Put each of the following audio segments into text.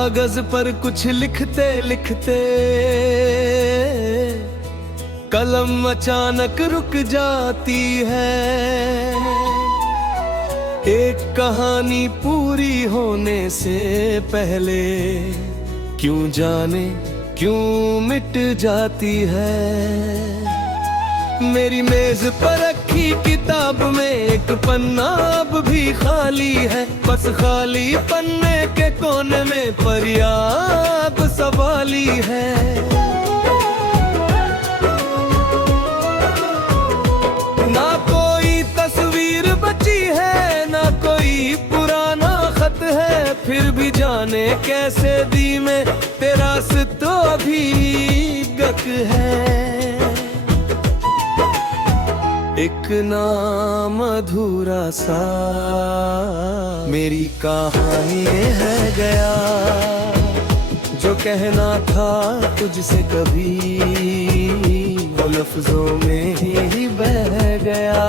कागज पर कुछ लिखते लिखते कलम अचानक रुक जाती है। एक कहानी पूरी होने से पहले क्यों जाने क्यों मिट जाती है। मेरी मेज पर रखी किताब में एक पन्ना अब भी खाली है, बस खाली पन्ने के कोने में फरियाद सवाली है। ना कोई तस्वीर बची है, ना कोई पुराना खत है, फिर भी जाने कैसे दी में तेरा तो अभी गक है। एक नाम अधूरा सा मेरी कहानी है गया, जो कहना था तुझसे कभी वो लफ्जों में ही बह गया।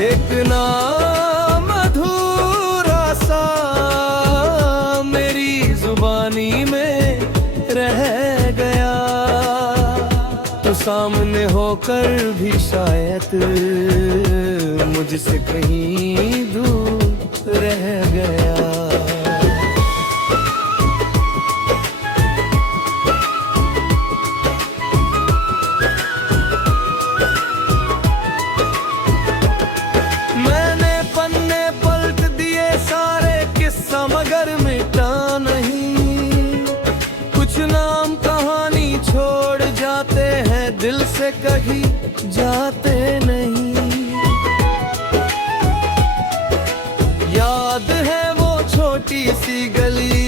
एक नाम अधूरा सा मेरी जुबानी में रह गया, तो सामने होकर भी शायद मुझसे कहीं दूर रह गया। मैंने पन्ने पलट दिए सारे किस्सा मगर मिटा नहीं, कुछ नाम कहानी छोड़ जाते हैं दिल से कहीं जाते नहीं। याद है वो छोटी सी गली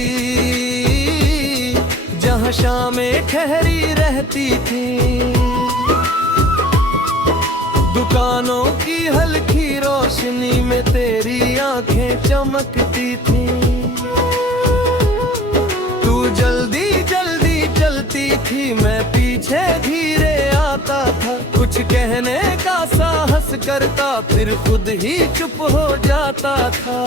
जहाँ शामें ठहरी रहती थी, दुकानों की हल्की रोशनी में तेरी आंखें चमकती थी। तू जल्दी जल्दी चलती थी, मैं पीछे धीरे आता था, कुछ कहने का साहस करता फिर खुद ही चुप हो जाता था।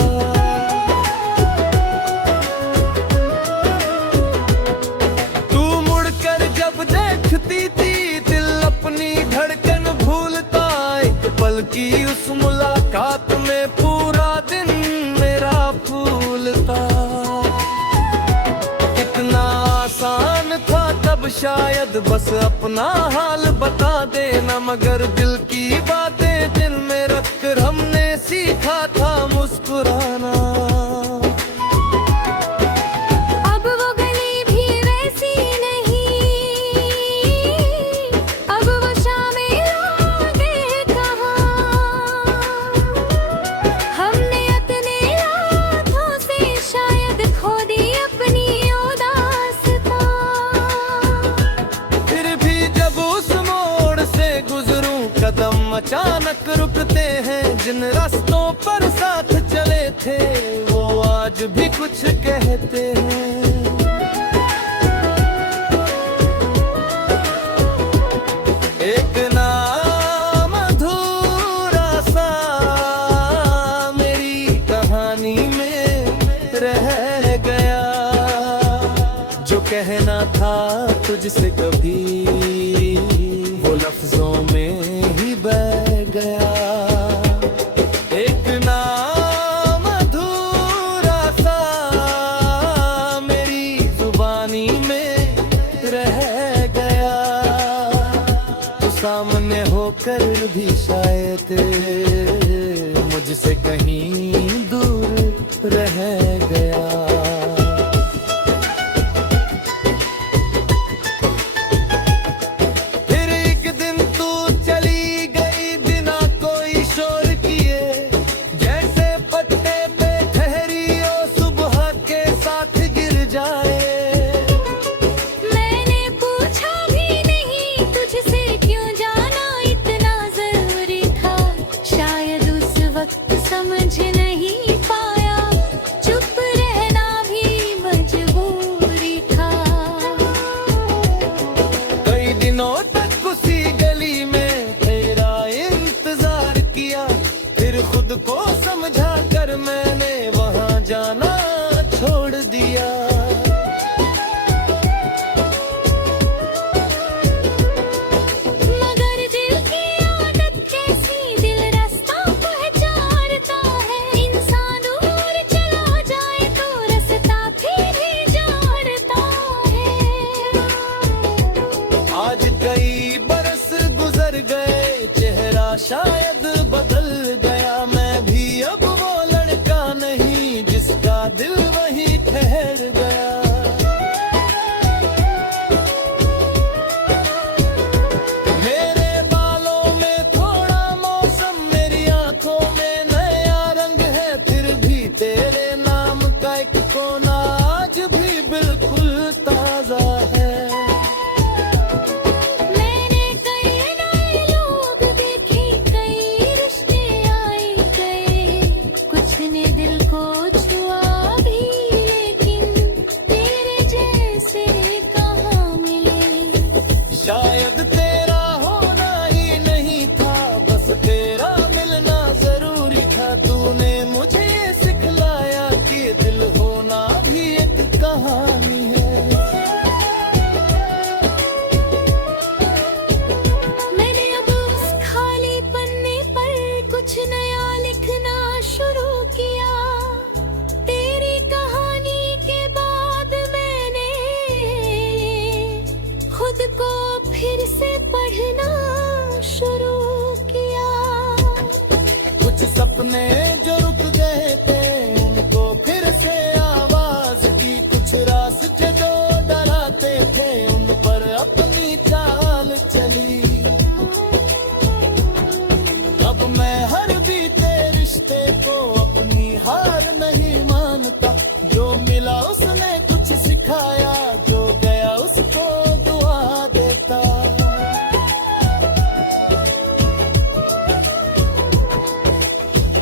तू मुड़कर जब देखती थी दिल अपनी धड़कन भूलता, एक पल की उस मुलाकात में पूरा दिन मेरा फूलता। कितना आसान था तब शायद बस अपना हाल बता देना, मगर दिल की बातें दिल में रखकर हमने सीखा था मुस्कुराना। अब वो गली भी वैसी नहीं, अब वो शामें लोगे कहाँ। हमने अपने हाथों से शायद खो दी अपनी उदासता। फिर भी जब उस मोड़ से गुजरूं कदम अचानक रुकते हैं, जिन रास्तों पर साथ चले थे वो आज भी कुछ कहते हैं। एक नाम अधूरा सा मेरी कहानी में रह गया, जो कहना था तुझसे कभी वो लफ्जों में ही बह गया। एक नाम अधूरा सा मेरी जुबानी में रह गया, तो सामने होकर भी शायद मुझसे कहीं दूर रह गया। मैंने पूछा भी नहीं तुझसे क्यों जाना इतना जरूरी था, शायद उस वक्त समझ नहीं पाया, चुप रहना भी मजबूरी था। कई दिनों तक उसी गली में तेरा इंतजार किया, फिर खुद को समझा कर मैंने वहां जाना छोड़ दिया। शायद बदल गया मैं भी अब वो लड़का नहीं जिसका दिल वही ठहर गया। मेरे बालों में थोड़ा मौसम, मेरी आंखों में नया रंग है, फिर भी तेरे नाम का एक कोना आज भी बिल्कुल ताजा है। मैंने कई नए लोग देखे, कई रिश्ते आए गए, कुछ ने दिल को छुआ भी, लेकिन तेरे जैसे कहाँ मिले। शायद तेरा होना ही नहीं था, बस तेरा मिलना जरूरी था। तूने मुझे सिखलाया कि दिल होना भी एक कहानी है। मैंने अब उस खाली पन्ने पर कुछ नया लिखना शुरू किया। तेरी कहानी के बाद मैंने खुद को फिर से पढ़ना शुरू किया। कुछ सपने जो रुक गए थे उनको फिर से आवाज दी, कुछ रास्ते जो डराते थे उन पर अपनी चाल चली। अब मैं हर बीते रिश्ते को अपनी हार नहीं मानता। जो मिला उसने कुछ सिखाया, जो गया उसको दुआ देता।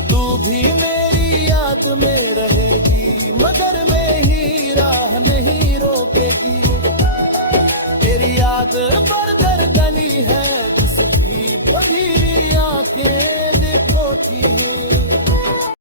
तू भी मेरी याद में रहेगी, मगर मेरी राह नहीं रोकेगी। तेरी याद पर दर्दनी है, जिसकी बंधी आंखें देखो थी।